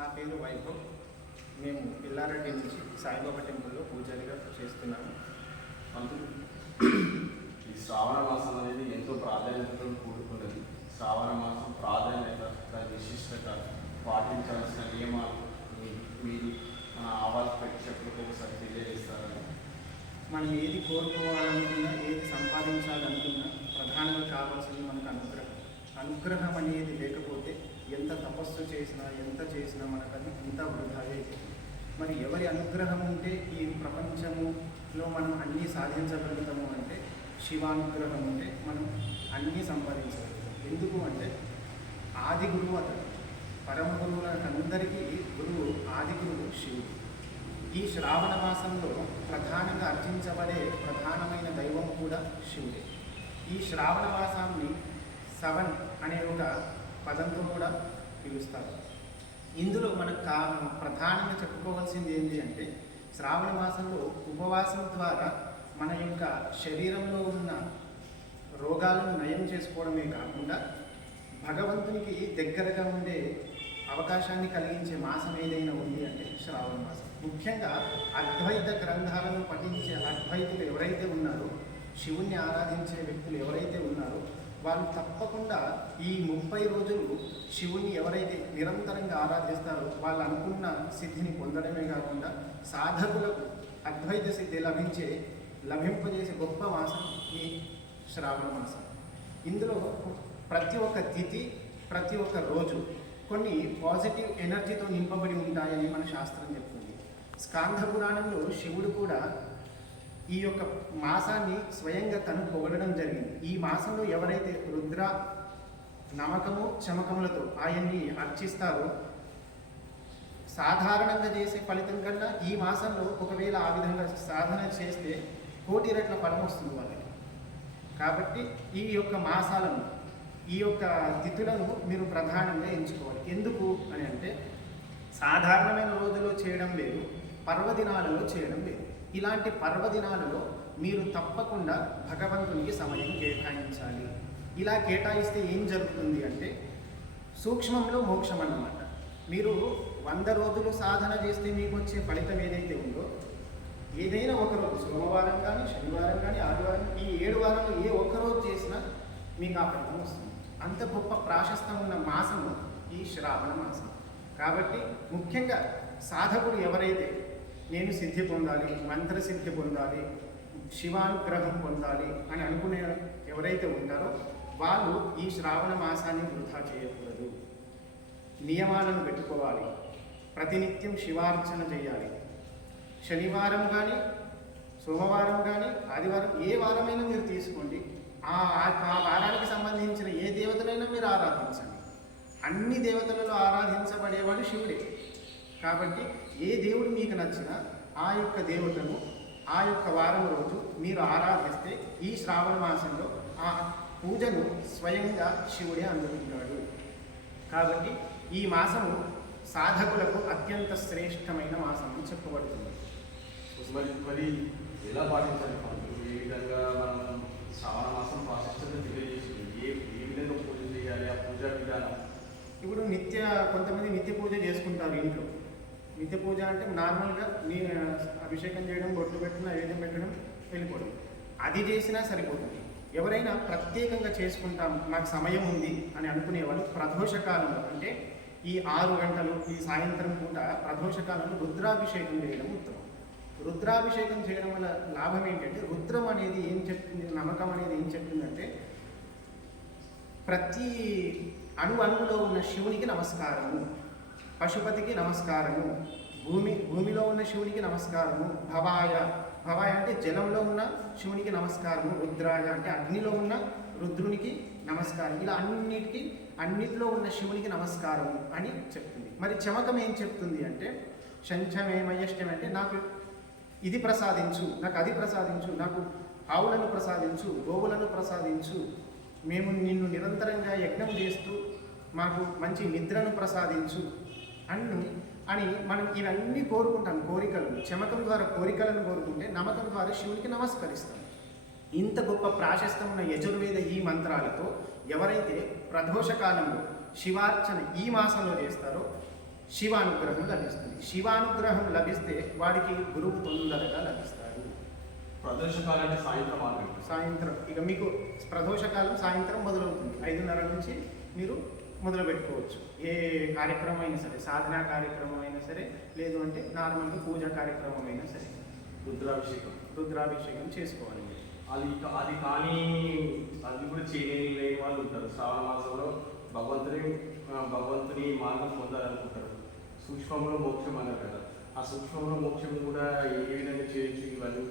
నా పేరు వైభవ్. మేము పిల్లారెడ్డి నుంచి సాయిబాబా టెంపుల్లో పూజారిగా చేస్తున్నాము. ఈ శ్రావణ మాసం అనేది ఎంతో ప్రాధాన్యతతో కూడుకున్నది. శ్రావణ మాసం ప్రాధాన్యత దాని విశిష్టత పాటించాల్సిన నియమాలు మీరు మన ఆవాస్ ప్రేక్షకులకు ఒకసారి తెలియజేస్తారని. మనం ఏది కోరుకోవాలనుకున్నా ఏది సంపాదించాలనుకున్నా ప్రధానంగా కావాల్సింది మనకు అనుగ్రహం. అనుగ్రహం అనేది లేకపోతే ఎంత తపస్సు చేసినా ఎంత చేసినా మనకు అది ఇంత వృధాయే. మరి ఎవరి అనుగ్రహం ఉంటే ఈ ప్రపంచములో మనం అన్నీ సాధించగలుగుతాము అంటే శివానుగ్రహం ఉంటే మనం అన్నీ సంపాదించగలుగుతాం. ఎందుకు అంటే ఆది గురువు అతను పరమ గురువులందరికీ గురువు ఆది గురువు శివుడు. ఈ శ్రావణ మాసంలో ప్రధానంగా అర్చించబడే ప్రధానమైన దైవం కూడా శివుడే. ఈ శ్రావణ మాసాన్ని సవన్ అనే ఒక పదంతో కూడా పిలుస్తారు. ఇందులో మనకు కా ప్రధానంగా చెప్పుకోవాల్సింది ఏంటి అంటే శ్రావణ మాసంలో ఉపవాసం ద్వారా మన యొక్క శరీరంలో ఉన్న రోగాలను నయం చేసుకోవడమే కాకుండా భగవంతునికి దగ్గరగా ఉండే అవకాశాన్ని కలిగించే మాసం ఏదైనా ఉంది అంటే శ్రావణ మాసం. ముఖ్యంగా అద్వైత గ్రంథాలను పఠించే అద్వైతులు ఎవరైతే ఉన్నారో శివుణ్ణి ఆరాధించే వ్యక్తులు ఎవరైతే ఉన్నారో వాళ్ళు తప్పకుండా ఈ ముప్పై రోజులు శివుణ్ణి ఎవరైతే నిరంతరంగా ఆరాధిస్తారో వాళ్ళు అనుకున్న సిద్ధిని పొందడమే కాకుండా సాధకులకు అద్వైత సిద్ధి లభించే లభింపజేసే గొప్ప మాసం ఈ శ్రావణ మాసం. ఇందులో ప్రతి ఒక్క తిథి ప్రతి ఒక్క రోజు కొన్ని పాజిటివ్ ఎనర్జీతో నింపబడి ఉంటాయని మన శాస్త్రం చెప్తుంది. స్కాంధ పురాణంలో శివుడు కూడా ఈ యొక్క మాసాన్ని స్వయంగా తను పొగడడం జరిగింది. ఈ మాసంలో ఎవరైతే రుద్ర నమకము చమకములతో ఆయన్ని అర్చిస్తారో సాధారణంగా చేసే ఫలితం కన్నా ఈ మాసంలో ఒకవేళ ఆ విధంగా సాధన చేస్తే కోటి రెట్ల ఫలం వస్తుంది వాళ్ళకి. కాబట్టి ఈ యొక్క మాసాలను ఈ యొక్క తిథులను మీరు ప్రధానంగా ఎంచుకోవాలి. ఎందుకు అని అంటే సాధారణమైన రోజులో చేయడం లేదు పర్వదినాలలో చేయడం లేదు ఇలాంటి పర్వదినాలలో మీరు తప్పకుండా భగవంతునికి సమయం కేటాయించాలి. ఇలా కేటాయిస్తే ఏం జరుగుతుంది అంటే సూక్ష్మంలో మోక్షం అన్నమాట. మీరు వంద రోజులు సాధన చేస్తే మీకు వచ్చే ఫలితం ఏదైతే ఉందో ఏదైనా ఒక రోజు సోమవారం కానీ శనివారం కానీ ఆదివారం ఈ ఏడు వారాలు ఏ ఒక్క రోజు చేసినా మీకు ఆ ఫలితం వస్తుంది. అంత గొప్ప ప్రాశస్తం ఉన్న మాసము ఈ శ్రావణ మాసం. కాబట్టి ముఖ్యంగా సాధకుడు ఎవరైతే నేను సిద్ధి పొందాలి మంత్రసిద్ధి పొందాలి శివానుగ్రహం పొందాలి అని అనుకునే ఎవరైతే ఉంటారో వాళ్ళు ఈ శ్రావణ మాసాన్ని వృధా చేయకూడదు. నియమాలను పెట్టుకోవాలి. ప్రతినిత్యం శివార్చన చేయాలి. శనివారం కానీ సోమవారం కానీ ఆదివారం ఏ వారమైనా మీరు తీసుకోండి. ఆ ఆ వారానికి సంబంధించిన ఏ దేవతలైనా మీరు ఆరాధించండి. అన్ని దేవతలలో ఆరాధించబడేవాడు శివుడే. కాబట్టి ఏ దేవుడు మీకు నచ్చినా ఆ యొక్క దేవతను ఆ యొక్క వారం రోజు మీరు ఆరాధిస్తే ఈ శ్రావణ మాసంలో ఆ పూజను స్వయంగా శివుడే అందుకుంటాడు కాబట్టి ఈ మాసము సాధకులకు అత్యంత శ్రేష్టమైన మాసం అని చెప్పబడుతుంది. మరి మరి ఎలా పాటించాలి ఏ విధంగా మనం శ్రావణ మాసం ప్రాశస్త్యత తెలియజేసింది ఏ ఏ విధంగా పూజ చేయాలి? ఆ పూజా విధానం? ఇప్పుడు నిత్య కొంతమంది నిత్య పూజ చేసుకుంటారు ఇంట్లో. నిత్య పూజ అంటే నార్మల్గా నీ అభిషేకం చేయడం బొట్లు పెట్టడం నైవేద్యం పెట్టడం వెళ్ళిపోవడం. అది చేసినా సరిపోతుంది. ఎవరైనా ప్రత్యేకంగా చేసుకుంటాం నాకు సమయం ఉంది అని అనుకునేవాళ్ళు ప్రదోష కాలంలో అంటే ఈ ఆరు గంటలు ఈ సాయంత్రం పూట ప్రదోష కాలంలో రుద్రాభిషేకం చేయడం ఉత్తమం. రుద్రాభిషేకం చేయడం వల్ల లాభం ఏంటంటే రుద్రం అనేది ఏం చెప్తుంది నమ్మకం అనేది ఏం చెప్తుందంటే ప్రతి అణు అణువులో ఉన్న శివునికి నమస్కారము. పశుపతికి నమస్కారము. భూమి భూమిలో ఉన్న శివునికి నమస్కారము. భవాయ భవాయ అంటే జలంలో ఉన్న శివునికి నమస్కారము. రుద్రాయ అంటే అగ్నిలో ఉన్న రుద్రునికి నమస్కారం. ఇలా అన్నిటికీ అన్నిటిలో ఉన్న శివునికి నమస్కారము అని చెప్తుంది. మరి చమకం ఏం చెప్తుంది అంటే శంఖమేమయష్టం అంటే నాకు ఇది ప్రసాదించు నాకు అది ప్రసాదించు నాకు ఆవులను ప్రసాదించు గోవులను ప్రసాదించు. మేము నిన్ను నిరంతరంగా యజ్ఞం చేస్తూ మాకు మంచి నిద్రను ప్రసాదించు. అన్ను అని మనం ఇవన్నీ కోరుకుంటాం కోరికలు చమకం ద్వారా కోరికలను కోరుకుంటే నమ్మకం ద్వారా శివునికి నమస్కరిస్తాం. ఇంత గొప్ప ప్రాశస్తం ఉన్న యజుర్వేద ఈ మంత్రాలతో ఎవరైతే ప్రదోష కాలంలో శివార్చన ఈ మాసంలో చేస్తారో శివానుగ్రహం లభిస్తుంది. శివానుగ్రహం లభిస్తే వాడికి గురువు తొందరగా లభిస్తాడు. ప్రదర్శకాలు అంటే సాయంత్రం సాయంత్రం. ఇక మీకు ప్రదోషకాలం సాయంత్రం మొదలవుతుంది. ఐదున్నర నుంచి మీరు మొదలు పెట్టుకోవచ్చు ఏ కార్యక్రమం అయినా సరే సాధనా కార్యక్రమం అయినా సరే లేదు అంటే నార్మల్గా పూజా కార్యక్రమం అయినా సరే. రుద్రాభిషేకం. రుద్రాభిషేకం చేసుకోవాలి. అది అది కానీ అది కూడా చేయలేని లేని వాళ్ళు ఉంటారు. శ్రావణ మాసంలో భగవంతుని భగవంతుని మార్గం పొందాలనుకుంటారు. సూక్ష్మంలో మోక్షం అన్నారు కదా. ఆ సూక్ష్మంలో మోక్షం కూడా ఏ విధంగా చేయొచ్చు ఇవన్నీ?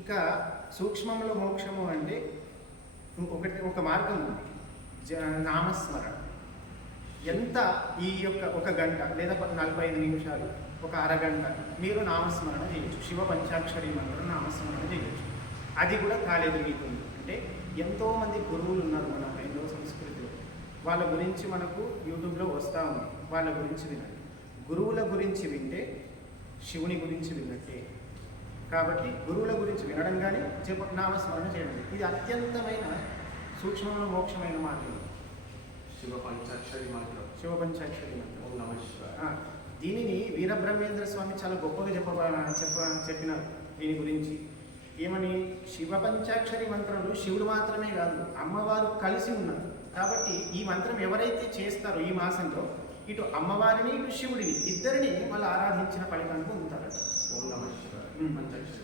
ఇక సూక్ష్మంలో మోక్షము అంటే ఒకటి ఒక మార్గం ఉంది. జ నామస్మరణ. ఎంత ఈ యొక్క ఒక గంట లేదా నలభై ఐదు నిమిషాలు ఒక అరగంట మీరు నామస్మరణ చేయొచ్చు. శివ పంచాక్షరి మంత్రం నామస్మరణ చేయొచ్చు. అది కూడా కాలేదు మీకు. అంటే ఎంతోమంది గురువులు ఉన్నారు మన హైందవ సంస్కృతిలో. వాళ్ళ గురించి మనకు యూట్యూబ్లో వస్తూ ఉంది. వాళ్ళ గురించి వినండి. గురువుల గురించి వింటే శివుని గురించి విన్నట్టే. కాబట్టి గురువుల గురించి వినడం కానీ జప నామస్మరణ చేయడం. ఇది అత్యంతమైన సూక్ష్మమైన మోక్షమైన మార్గం. శివ పంచాక్షరి మంత్రం. శివ పంచాక్షరి మంత్రం. ఓం దీనిని వీరబ్రహ్మేంద్ర స్వామి చాలా గొప్పగా చెప్ప చెప్ప చెప్పినారు దీని గురించి. ఏమని? శివ పంచాక్షరి మంత్రంలో శివుడు మాత్రమే కాదు అమ్మవారు కలిసి ఉన్నారు. కాబట్టి ఈ మంత్రం ఎవరైతే చేస్తారో ఈ మాసంలో ఇటు అమ్మవారిని ఇటు శివుడిని ఇద్దరిని వాళ్ళు ఆరాధించిన ఫలితాన్ని పొందుతారట ఓం నమ ఉమ్. పంచాక్షరి